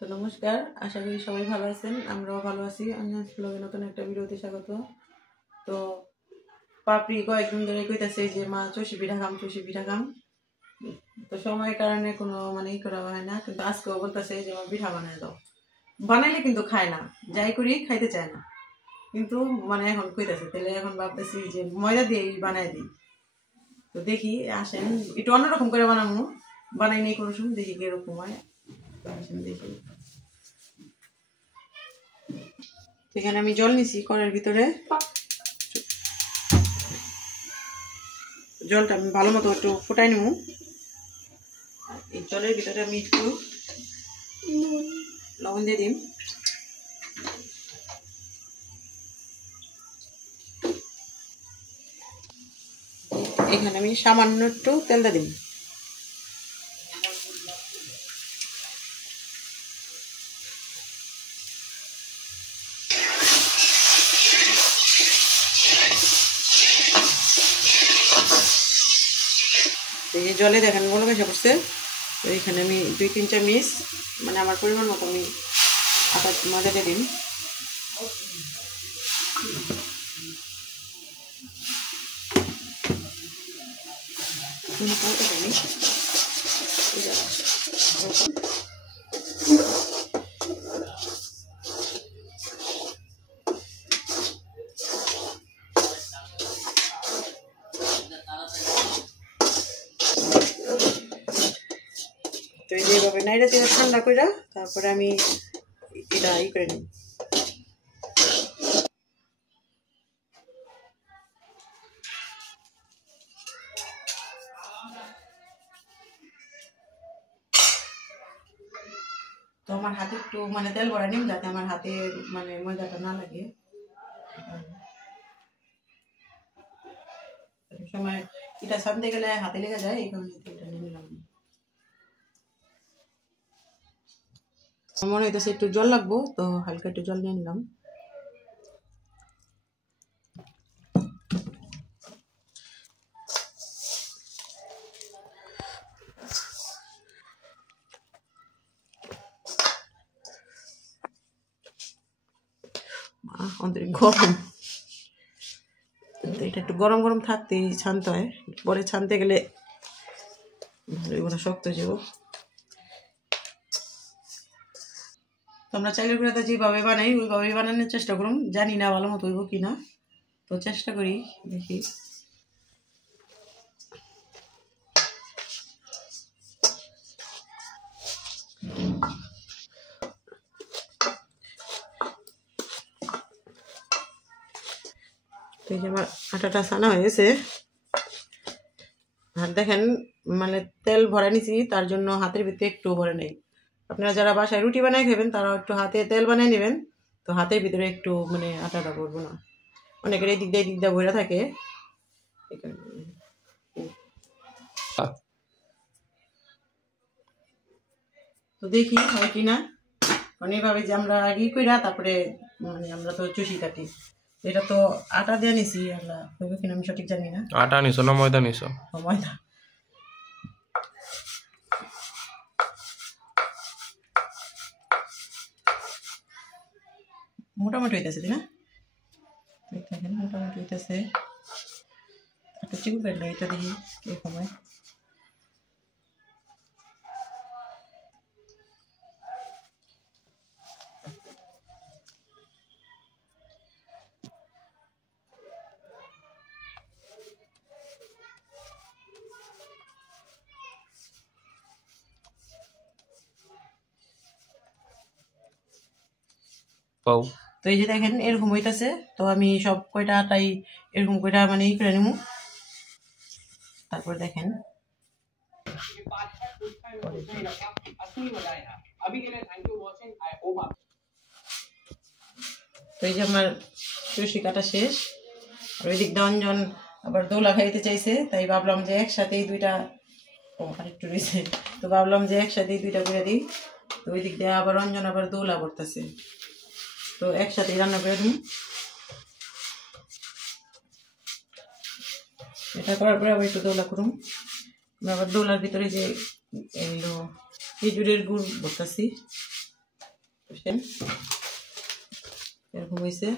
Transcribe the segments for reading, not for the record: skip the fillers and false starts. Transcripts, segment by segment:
তো নমস্কার, আশা করি সবাই ভালো আছেন। আমরাও ভালো আছি। অঞ্জনস ব্লগে নতুন একটা ভিডিওতে স্বাগত। তো পাপড়ি কয়েকদিন ধরে কইতাছে যে মা চষি পিঠা খাম। তো সময়ের কারণে কোনো ই করা হয় না, কিন্তু আজকেও বলতেছে যে আমার পিঠা বানায় দাও। বানাইলে কিন্তু খায় না, যাই করি খাইতে চায় না, কিন্তু এখন কইতাছে। তাহলে এখন ভাবতেছি যে ময়দা দিয়ে বানাই দিই। তো দেখি, আসেন একটু অন্যরকম করে বানাই নেই কোনো সময়, দেখি কিরকম হয়। আসেন দেখি। এখানে আমি জল নিছি কড়াইয়ের ভিতরে। জলটা আমি ভালো মতো একটু ফুটাই নেব। এই জলের ভিতরে আমি একটু লবণ দিয়ে দিই। এখানে আমি সামান্য একটু তেল দিয়ে দিই। এই জলে দেখেন বলক এসে পড়ছে। তো এখানে আমি 2-3 চামচ আমার পরিমাণ মতো আমি আটা ময়দা দিয়ে দিন। তো এইভাবে নাইরা দিয়ে ঠান্ডা করে তারপরে আমি এটা করে নিই। তো আমার হাতে একটু তেল ভরা নিম, যাতে আমার হাতে ময়দাটা না লাগে। সময় এটা ছাড়তে গেলে হাতে লেগে যায়, এই কারণে এটা নিয়ে নিলাম। মনে হইতেছে একটু জল লাগবো, তো হালকা একটু জল নিয়ে নিলাম। গরম, এটা একটু গরম গরম থাকতেই ছানতে হয়, পরে ছানতে গেলে শক্ত হয়ে যাব। তোমরা চাইলে করে যেভাবে বানাই ওইভাবে বানানোর চেষ্টা করুন। জানি না ভালো মতো হইব কিনা, তো চেষ্টা করি, দেখি। এই যে আমার আটাটা ছানা হয়ে গেছে। আর দেখেন তেল ভরে নিছি, তার জন্য হাতের ভিতরে একটু ভরে নেই। আপনারা যারা বাসায় রুটি বানাই খাবেন তারা একটু হাতে তেল বানাই নেবেন, তো হাতের ভিতরে একটু আটাটা ভরবো না। অনেকের এই দিক দিয়ে ভরে থাকে। তো দেখি হয় কিনা। এইভাবে যে আমরা কইরা তারপরে আমরা তো চুষি কাটি। এটা তো আটা দিয়ে নিছি, আল্লাহ হইব কিনা আমি সঠিক জানি না। আটা নিছো না ময়দা নিছো? ময়দা। মোটামুটি হইতেছে, তাই না? দেখেন মোটামুটি হইতেছে। একটা চিকু কাটলো, এটা দেখি এরকম হয়। তো এই যে দেখেন এরকম হইতাছে। তো আমি সব কয়টা আটাই এরকম কয়টা করে নেবো। তারপর দেখেন তো এই যে আমার চুষি কাটা শেষ। আর ওই দিক দিয়ে অঞ্জন আবার দোলা খাইতে চাইছে, তাই ভাবলাম যে একসাথেই দুইটা আরেকটু রয়েছে, তো ভাবলাম যে একসাথেই দুইটা করে দিই। তো ওই দিক দিয়ে আবার অঞ্জন আবার দোলা করতেছে, তো একসাথেই রান্না করে দিই। এটা করার পরে আবার একটু দোলা করুন। আমি আবার দোলার ভিতরে যে খেজুরের গুড় ভরতেছি। তো এই যে দেখেন আমার চুষি কাটা শেষ। আর ওই দিক দিয়ে অঞ্জন আবার দোলা করতেছে, তো একসাথেই দুইটা করে দিই। খেজুরের গুড় ভরতেছি। বুঝছেন এরকম হয়েছে।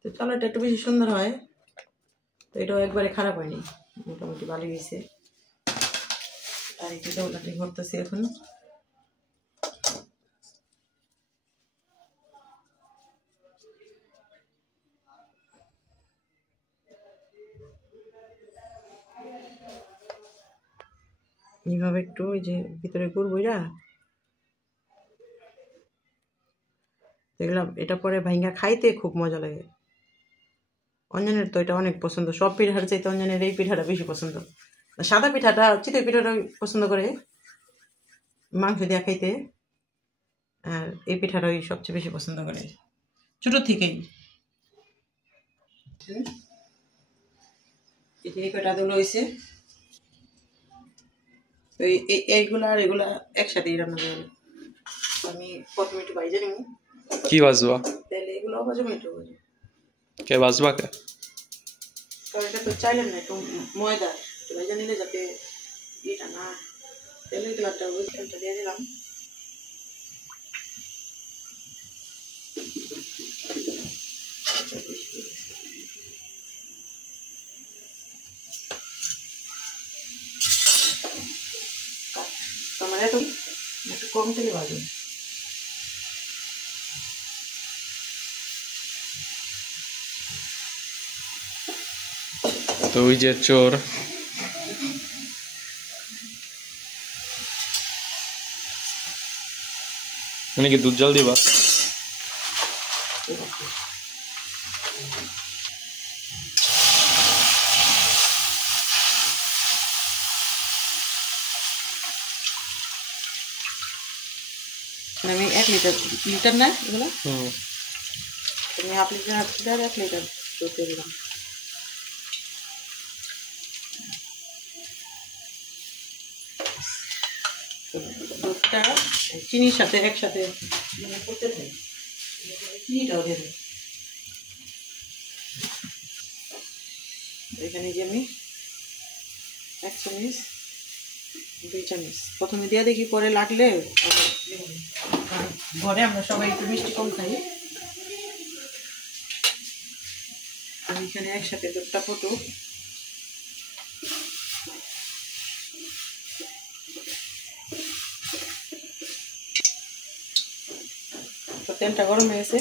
তো চাউলটা একটু বেশি সুন্দর হয়, তো এটাও একবারে খারাপ হয়নি, মোটামুটি ভালোই হয়েছে। আর এই চাউলটাকে ভরতেছি এখন। এইভাবে একটু ওই যে ভিতরে গুড় বইরা দেখলাম, এটা পরে ভাইঙ্গা খাইতে খুব মজা লাগে। অঞ্জনের তো এটা অনেক পছন্দ, সব পিঠার চাইতে অঞ্জনের এই পিঠাটা বেশি পছন্দ। সাদা পিঠাটা, চিতই পিঠাটা পছন্দ করে মাংস দিয়া খাইতে, আর এই পিঠাটা ওই সবচেয়ে বেশি পছন্দ করে ছোট থেকেই। এই কয়টা দোল হয়েছে, তো এইগুলা আর এগুলা একসাথেই রান্না করে। আমি প্রথমে একটু ভাইজা নিব। কি ভাজবা? তাহলে এগুলো ভাজবো, একটু ভাজবো। কে ভাজবা কে? কারণ এটা তো চাইলেন না একটু ময়দা, একটু ভাইজা নিলে যাতে এটা না, তেলের কালারটা ওই তেলটা দিয়ে দিলাম। তোমার একটু কম তেলে ভাজুন। তো ওই যে চোর, মানে কি দুধ জল দিবা? আমি 1 লিটার, লিটার না এগুলো, হুম। আমি হাফ লিটার 1 লিটার দুধ দিয়ে দিলাম। দুধটা চিনির সাথে একসাথে করতে থাকি, চিনিটাও দিয়ে দেয়। এখানে যে আমি 1 চামচ 2 চামচ প্রথমে দিয়ে দেখি, পরে লাগলে ঘরে আমরা সবাই একটু মিষ্টি কম খাই। আমি এখানে একসাথে দুধটা ফুটুক, তো তেলটা গরম হয়ে গেছে,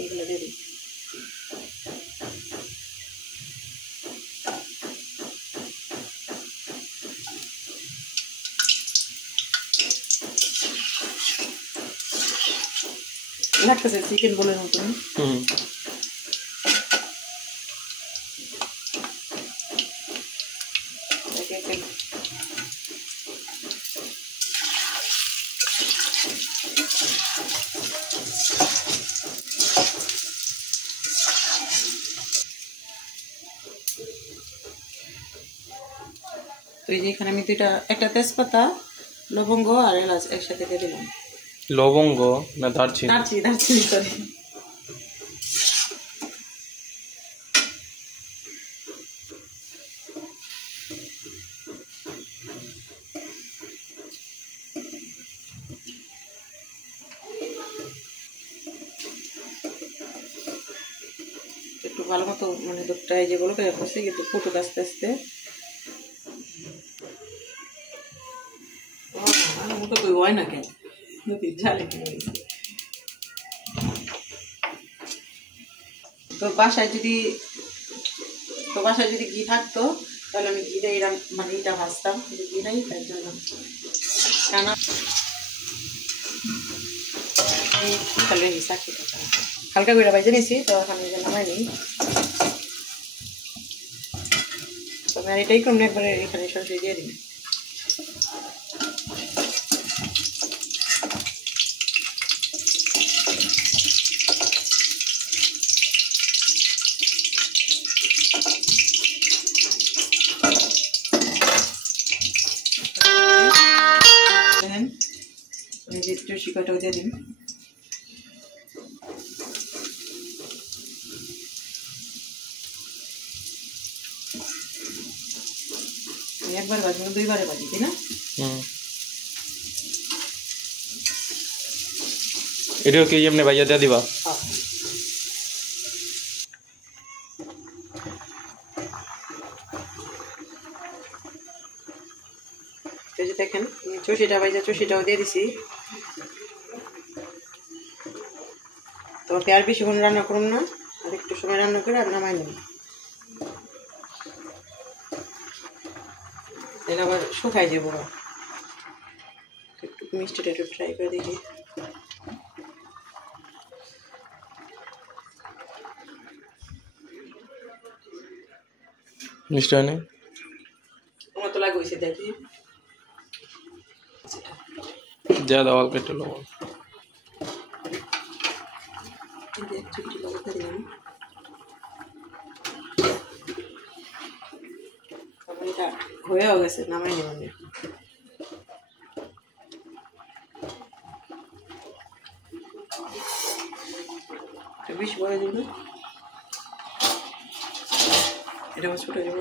এইগুলো দিয়ে দিই। লাগতেছে চিকেন বলের মতন। হুম। তো এই যে এখানে আমি একটা তেজপাতা, লবঙ্গ আর এলাচ একসাথে দিয়ে দিলাম। লবঙ্গ না দারচিনি? দারচিনি সরি। একটু ভালো মতো মানে দুধটা এই যে বলো করছে, কিন্তু ফুটুক আস্তে আস্তে। মুখে কই হয় না কেন, নদীর ঝালে কিনে গেছে। তো বাসায় যদি ঘি থাকতো তাহলে আমি ঘিটা এরকম মানে এটা ভাজতাম, কিন্তু ঘি নাই, তার জন্য কেন তাহলে হালকা করে ভাজে নিয়েছি, তো এখন নামাই নিই। তবে আর এটাই কমলে একবারে এখানে সরাসরি দিয়ে দিই। এই যে জর্সি কয়টাও দিয়ে দিন। একবার ভাজি 2বারে ভাজি, তাই না? এটাও কি এমনি ভাইয়া দিয়ে দিবা? এই যে দেখেন চষিটা ভাইজা চষিটাও দিয়ে দিছি। তোমাকে আর বেশিক্ষণ রান্না করুন না, আর একটু সময় রান্না করে আর নামাই নেব। এটা আবার শুকাই যাবো, একটু মিষ্টিটা একটু ট্রাই করে দেখি। মিষ্টি হয় না? আমার তো লাগছে দেখি, দিয়ে দাও অল্প একটু লবণ। এটা হয়েও গেছে, নামাই নেব। বেশি বড় দিব না, এটা ছোট দিব।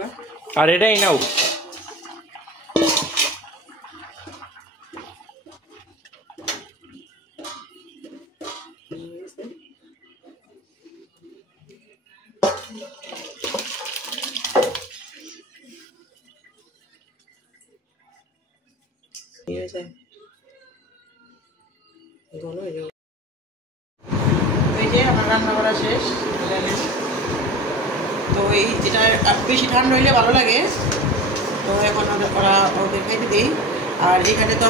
আর এটাই নাও। আমার রান্না করা শেষ। তো এই যেটা বেশি ঠান্ডা হইলে ভালো লাগে, তো এখন ওদের খাইতে দিই। আর এখানে তো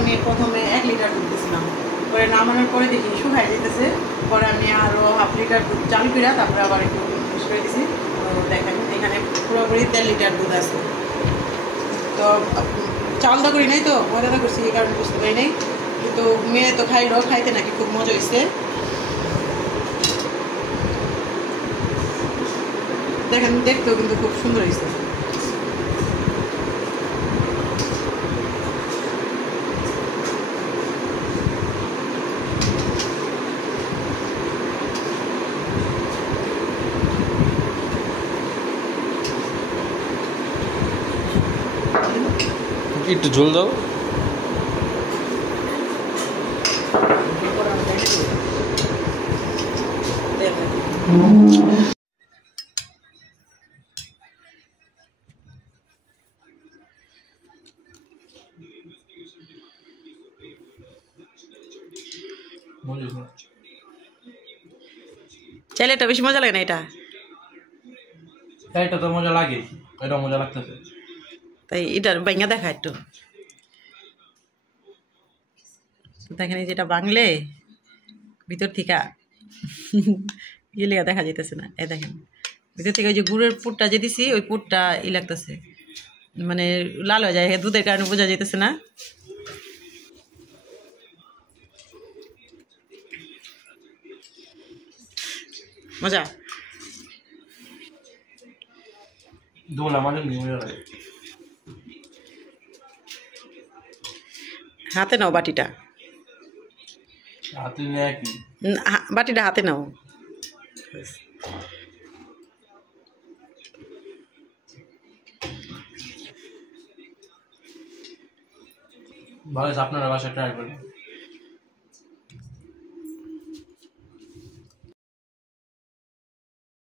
আমি প্রথমে 1 লিটার দুধ দিয়েছিলাম, পরে নামানোর পরে দেখি শুকাই যেতেছে, পরে আমি আরও হাফ লিটার দুধ চালু করে তারপরে আবার একটু মিক্স করে দিয়েছি। তো দেখেন এখানে পুরোপুরি 1.5 লিটার দুধ আছে। তো চালদা করি নাই, তো ময়দাটা করছি, এই কারণে বুঝতে পারি নাই। কিন্তু মেয়ে তো খাইতে নাকি খুব মজা হয়েছে। দেখেন দেখতেও কিন্তু খুব সুন্দর হয়েছে। একটু ঝোল দাও। চাইলে এটা বেশি মজা লাগে না, এটা তো মজা লাগে, এটা মজা লাগতেছে। তাই এটার ভাঙা দেখা একটু দেখেন, যেটা বাংলে ভিতর থেকে গেলে দেখা যেতেছে না। এই দেখেন ভিতর থেকে ওই যে গুড়ের পুরটা যে দিছি, ওই পুরটা লাগতেছে, মানে লাল হয়ে যায়, দুধের কারণে বোঝা যেতেছে না। মজা হাতে নাও বাটিটা, বাটিটা হাতে নাও। ভালো, আপনারা বাসায় ট্রাই করেন।